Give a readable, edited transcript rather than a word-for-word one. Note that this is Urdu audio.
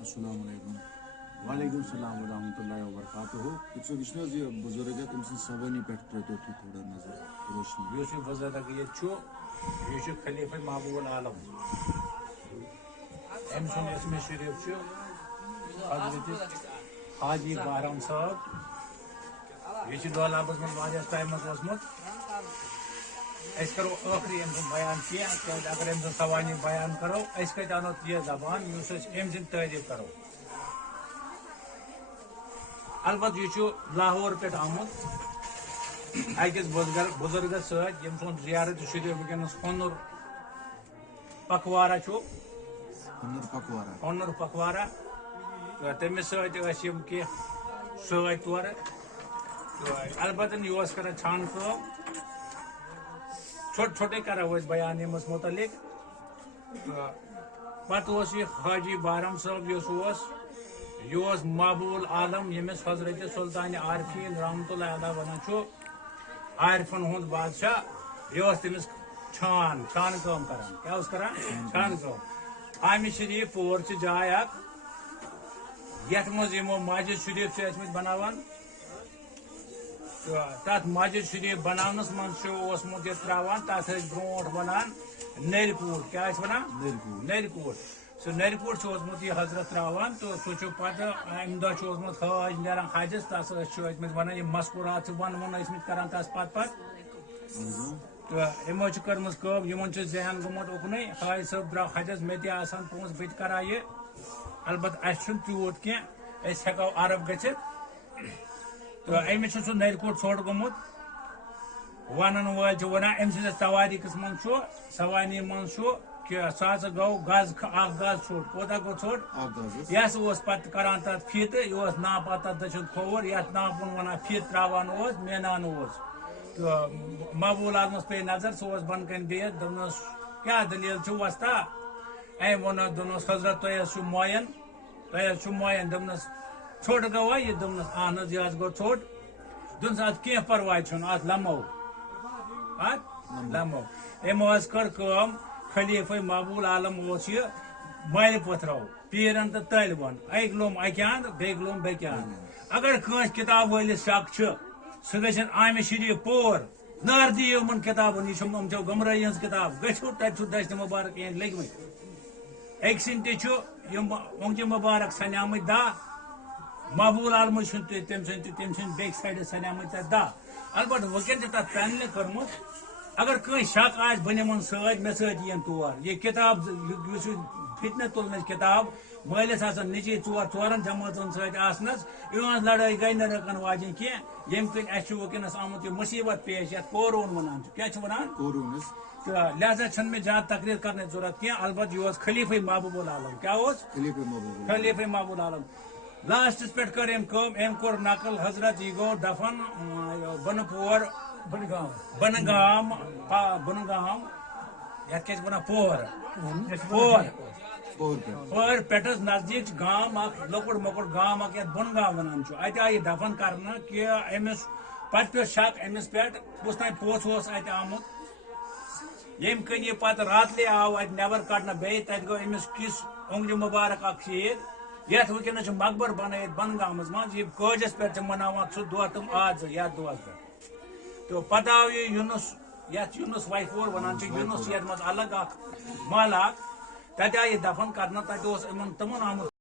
السلام علیکم وعلیکم السلام ورحمۃ اللہ وبرکاتہ یہ بزرگ تم سن سوانی پہ ترتو تھی تھوڑا نظر روشنی یہ بزرگ یہ خلیفہ محبوب العالم ام سن اسم شریف حضرت حاجی بحرم صاحب یہ دولابس من واریاہ ٹائمس اوسمت کرو آخری ام سن بیان کی اگر ام سن سوانی بیان کرو اس کت انو یہ زبان ام سن تعریف کرو البتہ یہ لاہور پہ آمت اکس بزرگس یم سن زیارت شریف ونکس ہونر پکوارہ ہونر پکوارہ تمس ستم کی ست تور البتہ یہ کران چھان چھوٹ چھوٹے کرو بیان یمس متعلق پتہ یہ حاجی بحرم صاحب یہ محبوب العالم یمس حضرت سلطان عارفین رحمۃ اللہ علیہ ونان عارفن ہند بادشاہ یہ تمس چھان کام کران کیا کران چھان کام عامر شریف پور جائے اخ یت مز یمو ماجد شریف ٲسمٕتۍ بناوان تات ماجد شریف بناونس من اوسمت یہ تراوان تات برونٹ ونان نل کوٹ کیا ونان نل کوٹ سہ نل کوٹ اوسمت یہ حضرت تراوان تو سہ پتہ امہ دہ اوسمت حاج نیران حجس تس ٲسمٕتۍ ونان یہ مذکورات ون ٲسمٕتۍ کران تس پتہ تو یمو کٔرمٕژ کٲم یمن ذہن گوٚمُت اُکنُے حاج صٲب درٛاو حجس مےٚ تہِ آسان پونٛسہٕ بہٕ تہِ کرا یہ البتہ اسہِ چھُنہٕ تیوٗت کینٛہہ أسۍ ہٮ۪کو عرب گٔژھِتھ تو أمِس چھُ سُہ نرِ کوٹ ژھوٚٹ گوٚمُت ونن وٲلۍ چھِ ونان أمۍ سٕنٛدِس تواریٖخس منٛز چھُ سوانی منٛز چھُ کہ سُہ ہسا گوٚو گز اکھ گز ژھوٚٹ کوتاہ گوٚو ژھوٚٹ یہِ ہسا اوس پتہٕ کران تتھ فیٖتہٕ یہِ اوس ناپان تتھ دٔچھُن کھووُر یتھ ناپُن ونان فیٖتہٕ تراوان اوس مینان اوس تو محبوب العالمس پے نظر سہ اوس بن کن بہت دپنس کیا دلیل چھ وستا أمۍ ووٚن دپنس حضرت تُہۍ حظ چھُو معین دپنس ژھوٚٹ گوٚوا یہِ دپنس اہن حظ یہِ حظ گوٚو ژھوٚٹ دوٚپنس اتھ کینٛہہ پرواے چھُنہٕ اتھ لمو أمۍ حظ کٔر کٲم خلیفہ محبوب العالم اوس یہ ملہِ پتھرو پیرن تو طالبن اکہِ لوٚم اکہِ اند بیٚیہِ لوٚم بیٚکہِ اند اگر کٲنٛسہِ کتاب وٲلِس شک چھُ سہ گژھن عامر شریف پور نار دِیو یِمن کتابن یہ یِم چھو گمرٲہی ہٕنٛز کتاب گٔژھِو تتہِ چھُ دٔسۍ مُبارک یہندۍ لٔگمٕتۍ أکۍ سٕنٛدۍ تہِ چھُ یِم اونٛگجہِ مُبارک سنیامٕتۍ دہ محبوب العالمس چھُنہٕ تٔمۍ سٕنٛدۍ بیٚکہِ سایڈٕ سنیامٕتۍ تتہِ دہ البتہ وٕنکٮ۪ن چھِ تتھ پینلہِ کٔرمٕژ اگر کٲنٛسہِ شک آسہِ بہٕ نِمن سۭتۍ مےٚ سۭتۍ یِن تور یہ کتاب یُس فتنہٕ تُلنٕچ کتاب مٲلِس آسان نِچی ژورن جمٲژن سۭتۍ آسنس یِہٕنٛز لڑٲے گٔے نہٕ رُکن واجیٚنۍ کینٛہہ ییٚمہِ کِنۍ اَسہِ چھُ وٕنکیٚنس آمُت یہِ مُصیبت پیش یتھ کوروٗن ونان چھِ کیٛاہ چھِ ونان تہٕ لہذا چھنہٕ مےٚ زیادٕ تقریر کرنٕچ ضروٗرت کینٛہہ البتہ یہِ اوس خلیفہ محبوب العالم کیٛاہ اوس خلیفہ محبوب العالم لاسٹس پٮ۪ٹھ کٔر أمۍ کٲم أمۍ کوٚر نقل حضرت یہِ گوٚو دفن بنہٕ پور بنہٕ گام یتھ کیٛاہ چھِ ونان پور پٮ۪ٹھس نزدیٖک گام اکھ لۄکُٹ مۄکُٹ گام اکھ یتھ بۄن گام ونان چھُ اتہِ آیہِ دفن کرنہٕ کہِ أمِس پتہٕ پیوٚو شک أمِس پٮ۪ٹھ کُس تام پوٚژھ اوس اتہِ آمُت ییٚمہِ کِنۍ یہِ پتہٕ راتلے آو اتہِ نٮ۪بر کڑنہٕ بیٚیہِ تتہِ گوٚو أمِس کِس اونٛگجہِ مُبارک اکھ شہیٖد یتھ وٕنکیٚنس چھُ مقبر بنٲیِتھ بۄن گامس منٛز یہِ کٲجس پٮ۪ٹھ چھِ مناوان سُہ دۄہ تِم آز یتھ دۄہس پٮ۪ٹھ تہٕ پتہٕ آو یہِ یوٗنس یتھ یوٗنس وایپور ونان چھِ یوٗنس یتھ منٛز الگ اکھ محلہٕ اکھ تتہِ آیہِ دفن کرنہٕ تتہِ اوس تِمن آمُت